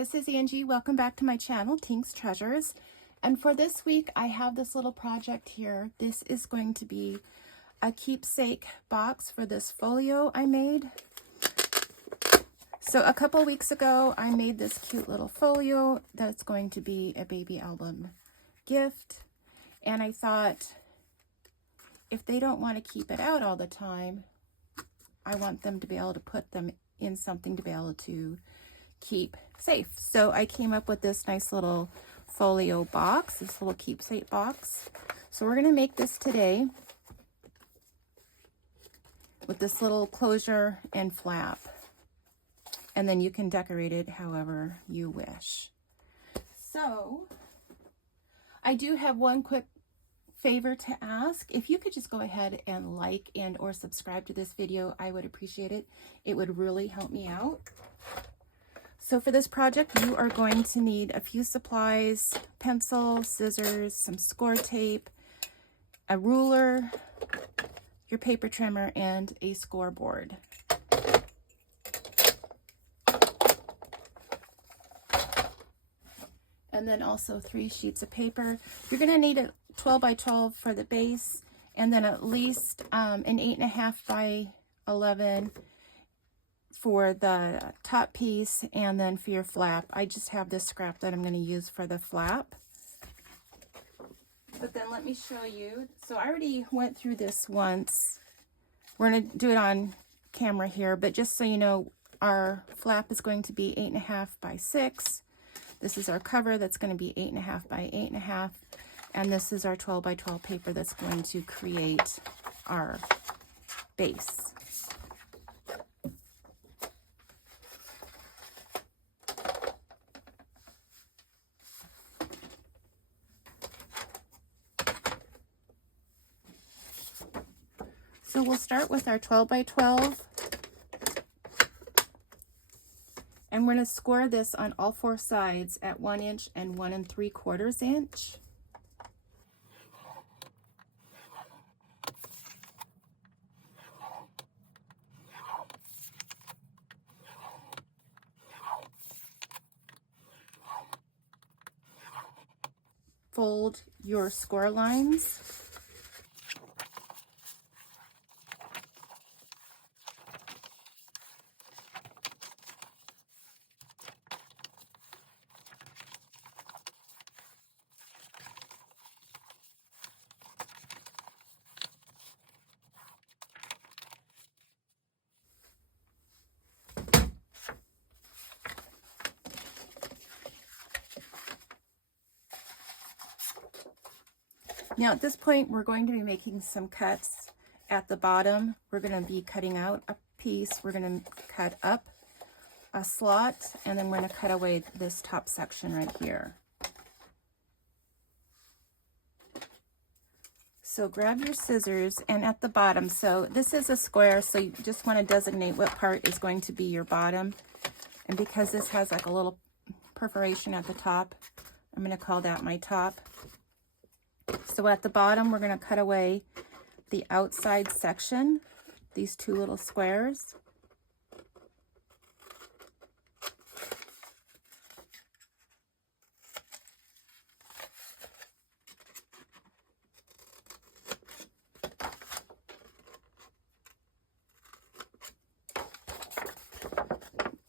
this is Angie. Welcome back to my channel, Tink's Treasures. And for this week, I have this little project here. This is going to be a keepsake box for this folio I made. So a couple weeks ago, I made this cute little folio that's going to be a baby album gift. And I thought, if they don't want to keep it out all the time, I want them to be able to put them in something to be able to keep safe. So I came up with this nice little folio box, this little keepsake box. So we're going to make this today with this little closure and flap. And then you can decorate it however you wish. So I do have one quick favor to ask. If you could just go ahead and like and or subscribe to this video, I would appreciate it. It would really help me out. So for this project, you are going to need a few supplies: pencil, scissors, some score tape, a ruler, your paper trimmer, and a scoreboard. And then also 3 sheets of paper. You're going to need a 12 by 12 for the base, and then at least an 8.5 by 11 for the top piece, and then for your flap. I just have this scrap that I'm going to use for the flap. But then let me show you. So I already went through this once. We're going to do it on camera here, but just so you know, our flap is going to be 8.5 by 6. This is our cover that's going to be 8.5 by 8.5. And this is our 12 by 12 paper that's going to create our base. So we'll start with our 12 by 12. And we're going to score this on all 4 sides at 1 inch and 1 3/4 inch. Fold your score lines. Now at this point, we're going to be making some cuts at the bottom. We're going to be cutting out a piece. We're going to cut up a slot, and then we're going to cut away this top section right here. So grab your scissors, and at the bottom, so this is a square, so you just want to designate what part is going to be your bottom. And because this has like a little perforation at the top, I'm going to call that my top. So at the bottom, we're going to cut away the outside section, these 2 little squares.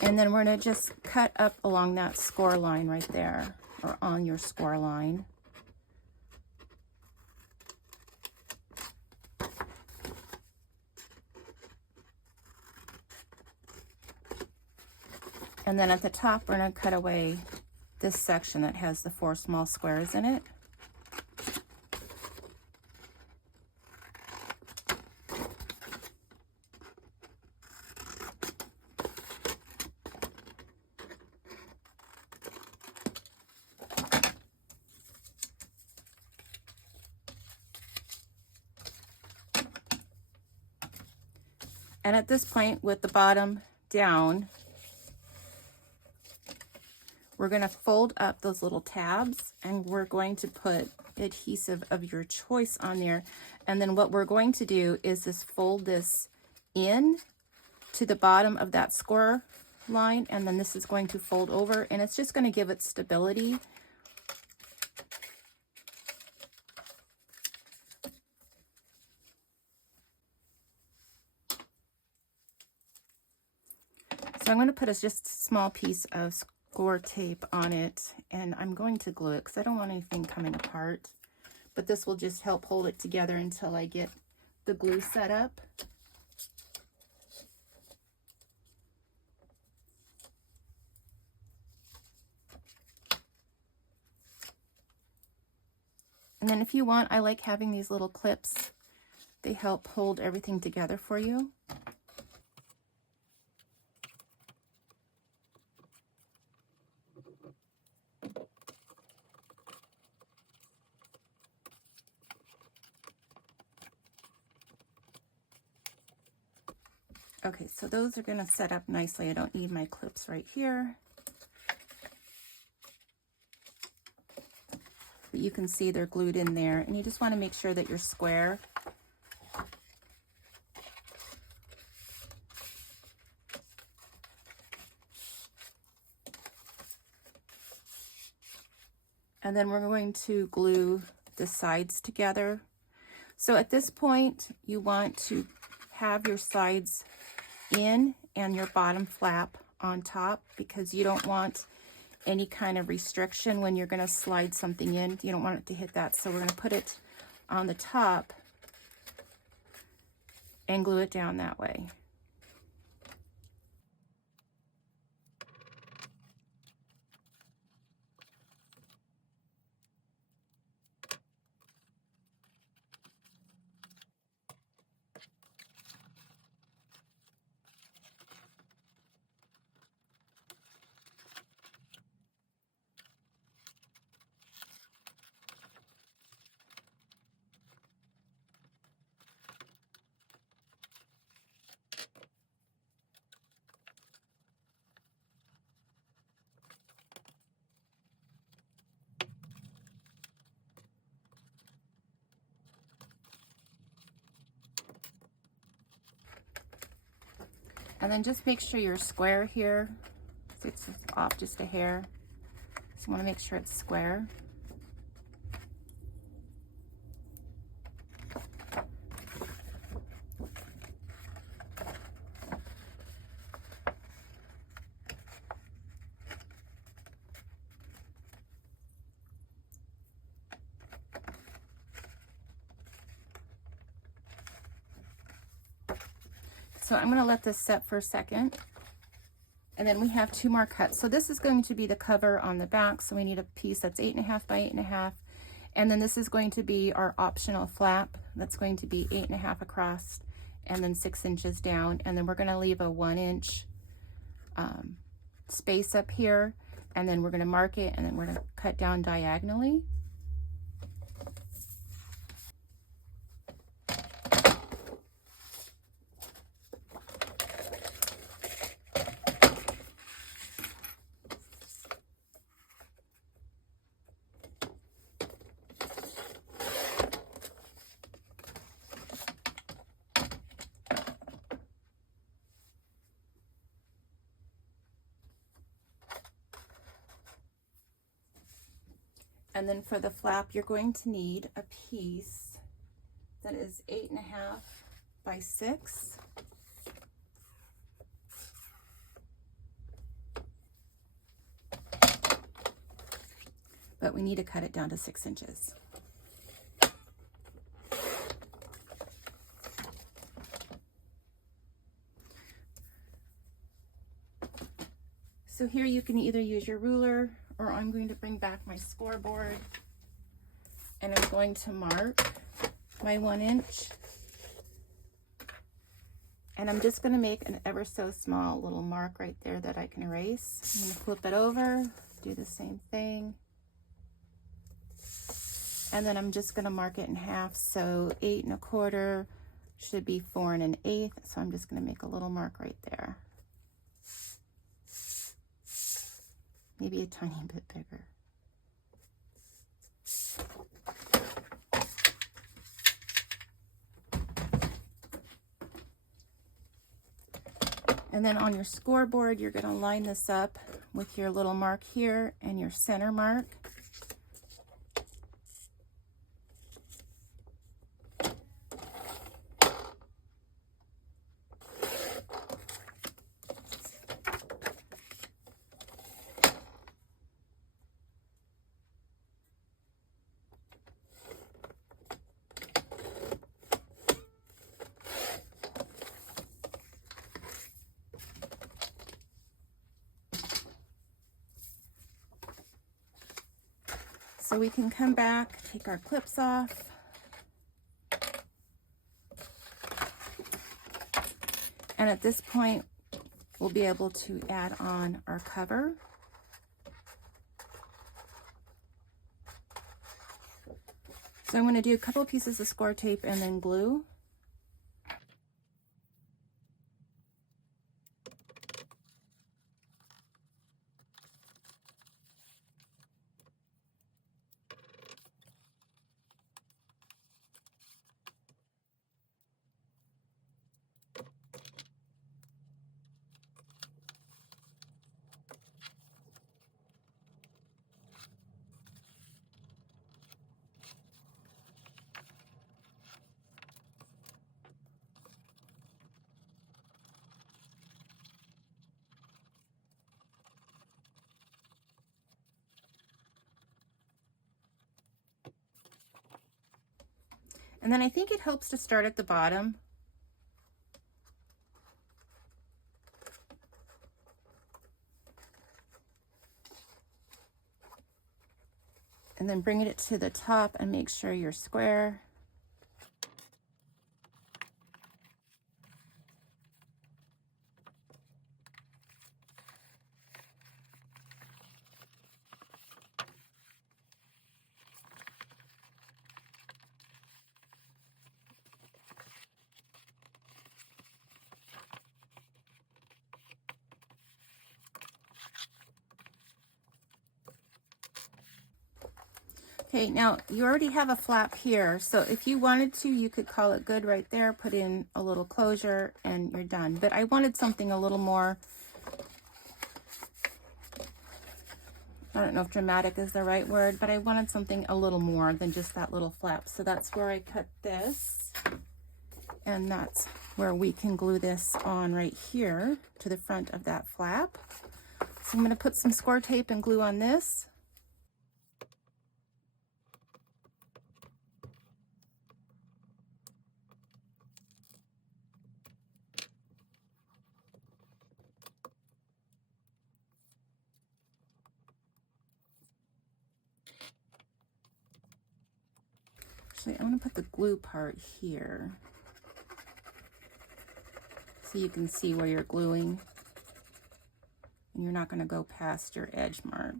And then we're going to just cut up along that score line right there, or on your score line. And then at the top, we're going to cut away this section that has the 4 small squares in it. And at this point, with the bottom down, we're going to fold up those little tabs, and we're going to put adhesive of your choice on there. And then what we're going to do is just fold this in to the bottom of that score line, and then this is going to fold over, and it's just going to give it stability. So I'm going to put just a small piece of score tape on it, and I'm going to glue it because I don't want anything coming apart. But this will just help hold it together until I get the glue set up. And then if you want, I like having these little clips. They help hold everything together for you. Okay, so those are going to set up nicely. I don't need my clips right here. But you can see they're glued in there, and you just want to make sure that you're square. And then we're going to glue the sides together. So at this point, you want to have your sides in and your bottom flap on top, because you don't want any kind of restriction when you're going to slide something in. You don't want it to hit that. So we're going to put it on the top and glue it down that way. And then just make sure you're square here. So it's off just a hair. So you want to make sure it's square. So I'm going to let this set for a second. And then we have 2 more cuts. So this is going to be the cover on the back. So we need a piece that's 8.5 by 8.5. And then this is going to be our optional flap. That's going to be 8.5 across and then 6 inches down. And then we're going to leave a 1 inch space up here. And then we're going to mark it, and then we're going to cut down diagonally. And then for the flap, you're going to need a piece that is 8.5 by 6. But we need to cut it down to 6 inches. So here you can either use your ruler, or I'm going to bring back my scoreboard, and I'm going to mark my 1 inch. And I'm just going to make an ever so small little mark right there that I can erase. I'm going to flip it over, do the same thing. And then I'm just going to mark it in half. So 8 1/4 should be 4 1/8. So I'm just going to make a little mark right there. Maybe a tiny bit bigger. And then on your scoreboard, you're going to line this up with your little mark here and your center mark. So we can come back, take our clips off, and at this point we'll be able to add on our cover. So I'm going to do a couple of pieces of score tape and then glue. And then I think it helps to start at the bottom. And then bring it to the top and make sure you're square. Okay, now you already have a flap here, so if you wanted to, you could call it good right there, put in a little closure, and you're done. But I wanted something a little more, I don't know if dramatic is the right word, but I wanted something a little more than just that little flap. So that's where I cut this, and that's where we can glue this on right here to the front of that flap. So I'm going to put some score tape and glue on this. Actually, I'm going to put the glue part here so you can see where you're gluing and you're not going to go past your edge mark.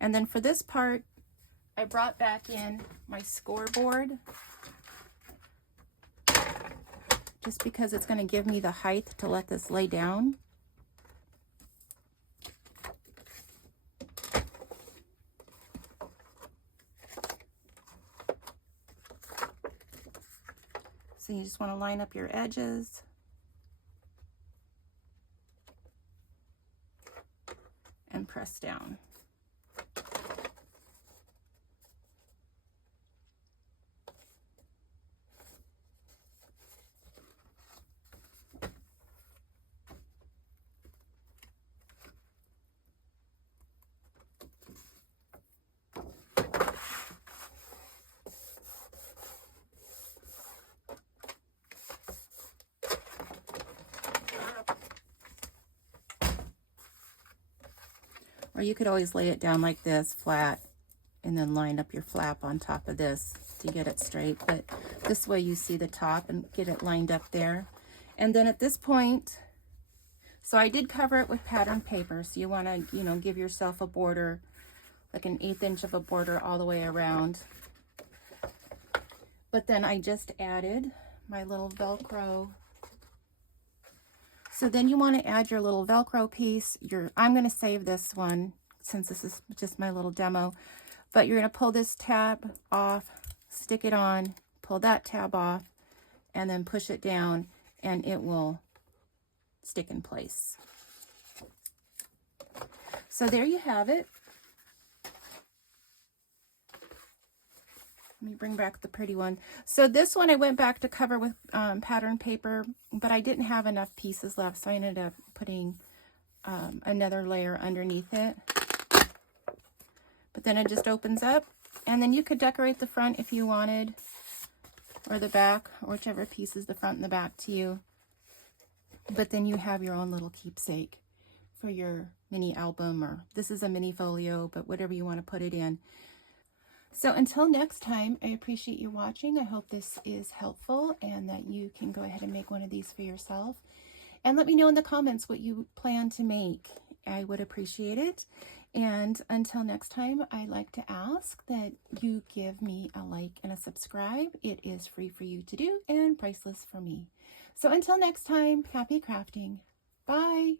And then for this part, I brought back in my scoreboard just because it's going to give me the height to let this lay down. So you just want to line up your edges. And press down. Or you could always lay it down like this, flat, and then line up your flap on top of this to get it straight. But this way you see the top and get it lined up there. And then at this point, so I did cover it with patterned paper. So you want to, give yourself a border, like an 1/8 inch of a border all the way around. But then I just added my little Velcro. So then you want to add your little Velcro piece. I'm going to save this one since this is just my little demo. But you're going to pull this tab off, stick it on, pull that tab off, and then push it down, and it will stick in place. So there you have it. Let me bring back the pretty one. So this one I went back to cover with pattern paper, but I didn't have enough pieces left, so I ended up putting another layer underneath it. But then it just opens up, and then you could decorate the front if you wanted, or the back, or whichever piece is the front and the back to you. But then you have your own little keepsake for your mini album, or this is a mini folio, but whatever you want to put it in. So until next time, I appreciate you watching. I hope this is helpful and that you can go ahead and make one of these for yourself. And let me know in the comments what you plan to make. I would appreciate it. And until next time, I'd like to ask that you give me a like and a subscribe. It is free for you to do and priceless for me. So until next time, happy crafting. Bye.